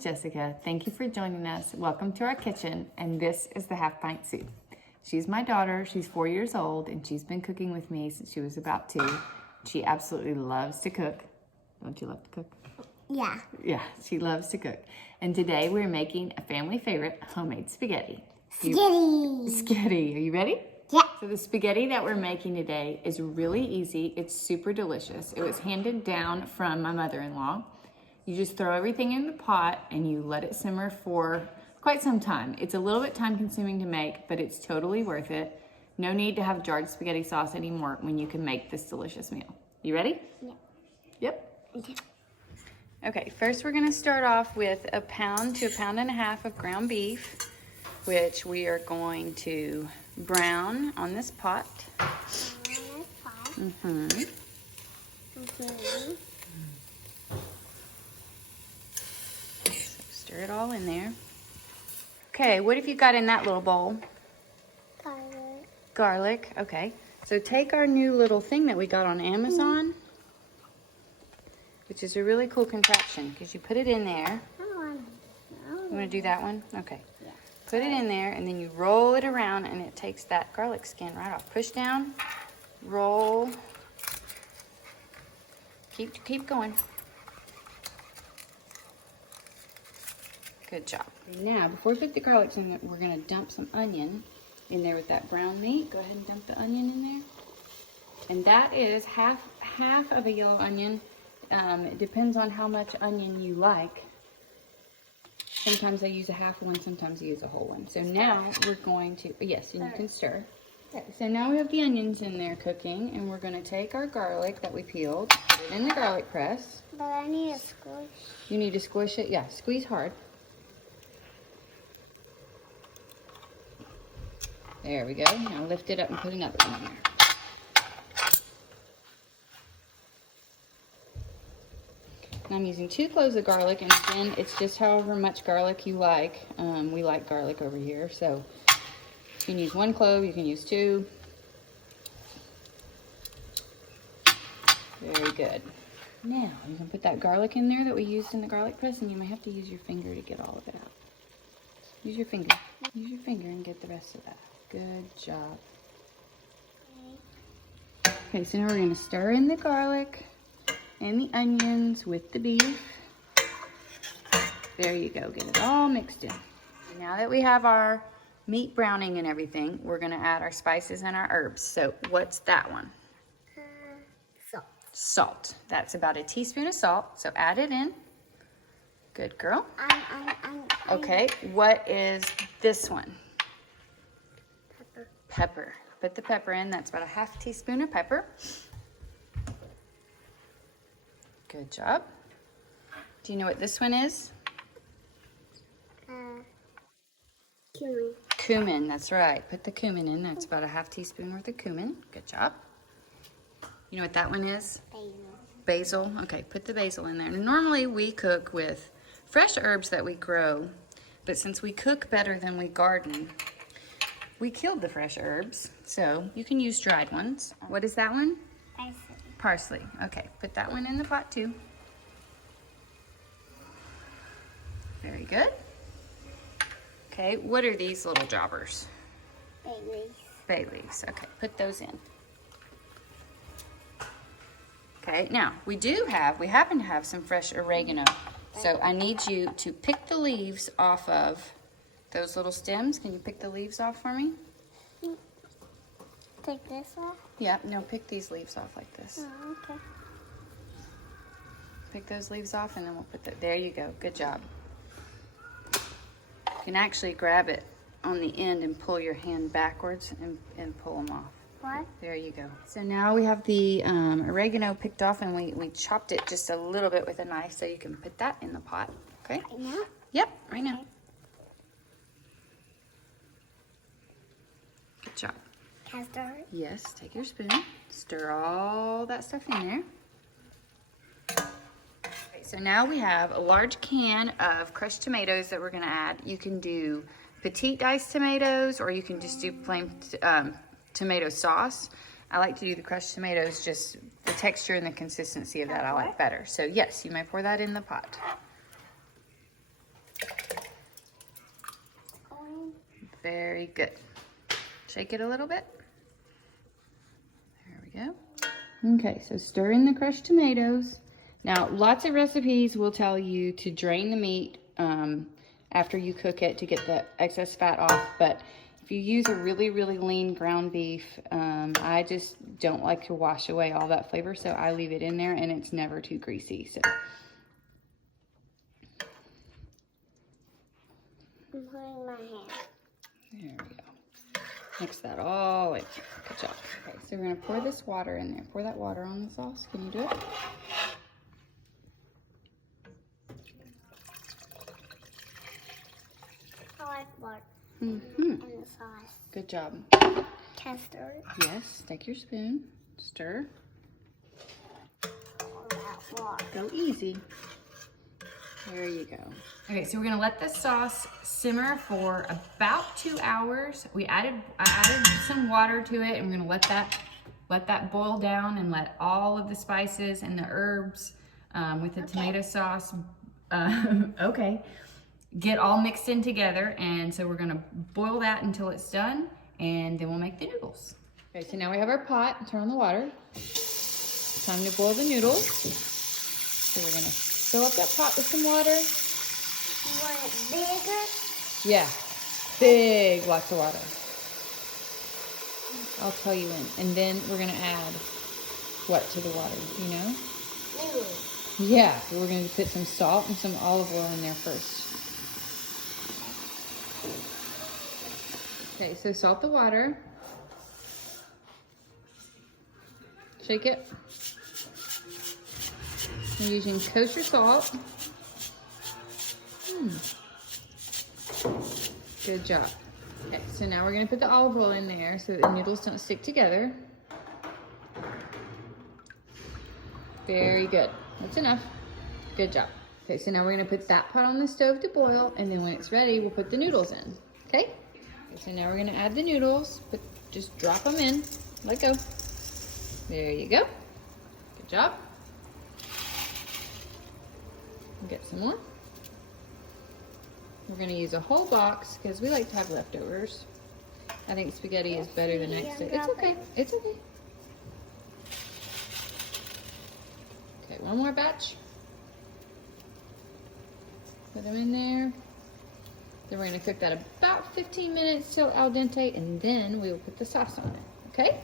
Jessica. Thank you for joining us. Welcome to our kitchen, and this is the Half Pint Sous. She's my daughter. She's 4 years old, and she's been cooking with me since she was about 2. She absolutely loves to cook. Don't you love to cook? Yeah. Yeah, she loves to cook. And today we're making a family favorite, homemade spaghetti. Spaghetti. Are you ready? Yeah. So the spaghetti that we're making today is really easy. It's super delicious. It was handed down from my mother-in-law. You just throw everything in the pot and you let it simmer for quite some time. It's a little bit time consuming to make, but it's totally worth it. No need to have jarred spaghetti sauce anymore when you can make this delicious meal. You ready? Yeah. Yep. Okay. Okay, first we're gonna start off with 1 pound to 1.5 pounds of ground beef, which we are going to brown on this pot. Mm-hmm. Okay. Stir it all in there. Okay, what have you got in that little bowl? Garlic. Garlic, okay. So take our new little thing that we got on Amazon, which is a really cool contraption because you put it in there. You want to do that one? Okay. Yeah. Put it in there and then you roll it around and it takes that garlic skin right off. Push down, roll. Keep going. Good job. Now, before we put the garlic in, we're going to dump some onion in there with that brown meat. Go ahead and dump the onion in there. And that is half of a yellow onion. It depends on how much onion you like. Sometimes I use a half one, sometimes I use a whole one. So now we're going to, yes, and you can stir. Okay, so now we have the onions in there cooking, and we're going to take our garlic that we peeled, put it in the garlic press. But I need a squish. You need to squish it, yeah, squeeze hard. There we go. Now lift it up and put another one in there. And I'm using 2 cloves of garlic, and again, it's just however much garlic you like. We like garlic over here, so you can use 1 clove, you can use 2. Very good. Now, you can put that garlic in there that we used in the garlic press, and you may have to use your finger to get all of it out. Use your finger. Use your finger and get the rest of that. Good job. Okay, so now we're going to stir in the garlic and the onions with the beef. There you go. Get it all mixed in. Now that we have our meat browning and everything, we're going to add our spices and our herbs. So what's that one? Salt. Salt. That's about a teaspoon of salt. So add it in. Good girl. Okay, what is this one? Pepper. Pepper. Put the pepper in. That's about a ½ teaspoon of pepper. Good job. Do you know what this one is? Cumin. Cumin, that's right. Put the cumin in. That's about a ½ teaspoon worth of cumin. Good job. You know what that one is? Basil. Basil. Okay, put the basil in there. Normally we cook with fresh herbs that we grow, but since we cook better than we garden, we killed the fresh herbs, so you can use dried ones. What is that one? Parsley. Parsley. Okay, put that one in the pot too. Very good. Okay, what are these little jobbers? Bay leaves. Bay leaves. Okay, put those in. Okay, now we happen to have some fresh oregano. So I need you to pick the leaves off of those little stems. Can you pick the leaves off for me? Take this off? Yeah, no, pick these leaves off like this. Oh, okay. Pick those leaves off and then we'll put that, there you go, good job. You can actually grab it on the end and pull your hand backwards and pull them off. What? There you go. So now we have the oregano picked off and we chopped it just a little bit with a knife so you can put that in the pot, okay? Right now? Yep, right now. Good job. Can I stir it? Yes, take your spoon, stir all that stuff in there. Okay, so now we have a large can of crushed tomatoes that we're gonna add. You can do petite diced tomatoes or you can just do plain tomato sauce. I like to do the crushed tomatoes, just the texture and the consistency of that I like better. So yes, you may pour that in the pot. Very good. Shake it a little bit. There we go. Okay, so stir in the crushed tomatoes. Now, lots of recipes will tell you to drain the meat after you cook it to get the excess fat off, but if you use a really, really lean ground beef, I just don't like to wash away all that flavor, so I leave it in there and it's never too greasy. So I'm putting my hand. there we go. Mix that all in. Good job. Okay, so we're gonna pour this water in there. Pour that water on the sauce. Can you do it? I like water Mm-hmm. in the sauce. Good job. Can I stir it? Yes, take your spoon, stir. All that water. Go easy. There you go. Okay, so we're gonna let this sauce simmer for about 2 hours. I added some water to it, and we're gonna let that boil down and let all of the spices and the herbs with the tomato sauce, get all mixed in together. And so we're gonna boil that until it's done, and then we'll make the noodles. Okay, so now we have our pot. Turn on the water. It's time to boil the noodles. So we're gonna fill up that pot with some water. You want it bigger? Yeah, big, lots of water. I'll tell you when. And then we're gonna add what to the water, you know? Noodles. Yeah, we're gonna put some salt and some olive oil in there first. Okay, so salt the water. Shake it. I'm using kosher salt. Good job. Okay, so now we're gonna put the olive oil in there so that the noodles don't stick together. Very good. That's enough. Good job. Okay, so now we're gonna put that pot on the stove to boil, and then when it's ready, we'll put the noodles in. Okay? So now we're gonna add the noodles, but just drop them in. Let go. There you go. Good job. Get some more. We're gonna use a whole box because we like to have leftovers. I think spaghetti is better the next day. It's okay. It's okay. Okay, one more batch. Put them in there. Then we're gonna cook that about 15 minutes till al dente, and then we will put the sauce on it. Okay?